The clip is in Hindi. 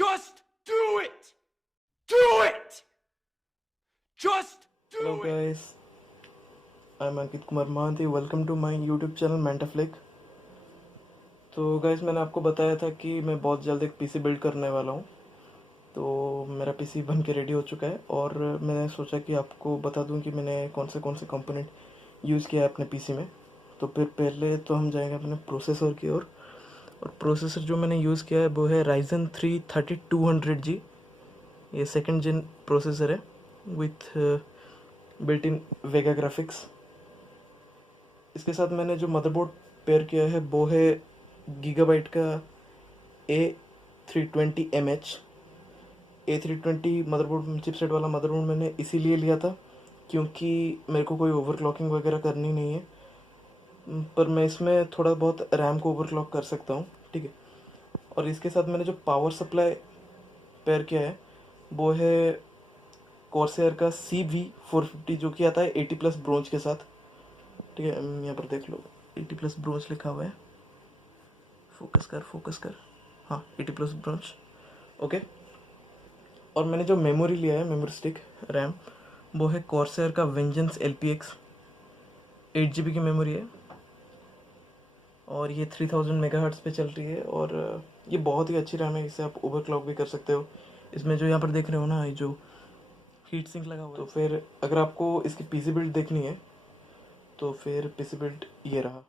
Just do it! Do it! Just do Hello it! guys, I'm Ankit Kumar Mahanti. Welcome to my YouTube channel Mentaflick. तो गाइस मैंने आपको बताया था कि मैं बहुत जल्द एक पीसी बिल्ड करने वाला हूँ। तो मेरा पीसी बन के रेडी हो चुका है और मैंने सोचा कि आपको बता दूं कि मैंने कौन से कंपोनेंट यूज़ किया है अपने पीसी में। तो फिर पहले तो हम जाएंगे अपने प्रोसेसर की ओर। और प्रोसेसर जो मैंने यूज़ किया है वो है Ryzen 3 3200G। ये सेकंड जेन प्रोसेसर है with built in Vega graphics. इसके साथ मैंने जो मदरबोर्ड पेयर किया है वो है गीगाबाइट का A320MH। A320 मदरबोर्ड चिपसेट वाला मदरबोर्ड मैंने इसीलिए लिया था क्योंकि मेरे को कोई ओवरक्लॉकिंग वगैरह करनी नहीं है, पर मैं इसमें थोड़ा बहुत रैम को ओवरक्लॉक कर सकता हूँ, ठीक है। और इसके साथ मैंने जो पावर सप्लाई पेयर किया है वो है कॉर्सेयर का CV450 जो कि आता है 80+ ब्रोंज के साथ, ठीक है। यहाँ पर देख लो 80+ ब्रोंज लिखा हुआ है। फोकस कर, हाँ 80+ ब्रोंज, ओके। और मैंने जो मेमोरी लिया है, मेमोरी स्टिक रैम, वो है कॉर्सेयर का वेंजेंस LPX 8 GB की मेमोरी है और ये 3000 मेगाहर्ट्ज पे चल रही है। और ये बहुत ही अच्छी रैम है, इसे आप ओवरक्लॉक भी कर सकते हो। इसमें जो यहाँ पर देख रहे हो ना, ये जो हीट सिंक लगा हुआ है। तो फिर अगर आपको इसकी पीसी बिल्ड देखनी है तो फिर पीसी बिल्ड ये रहा।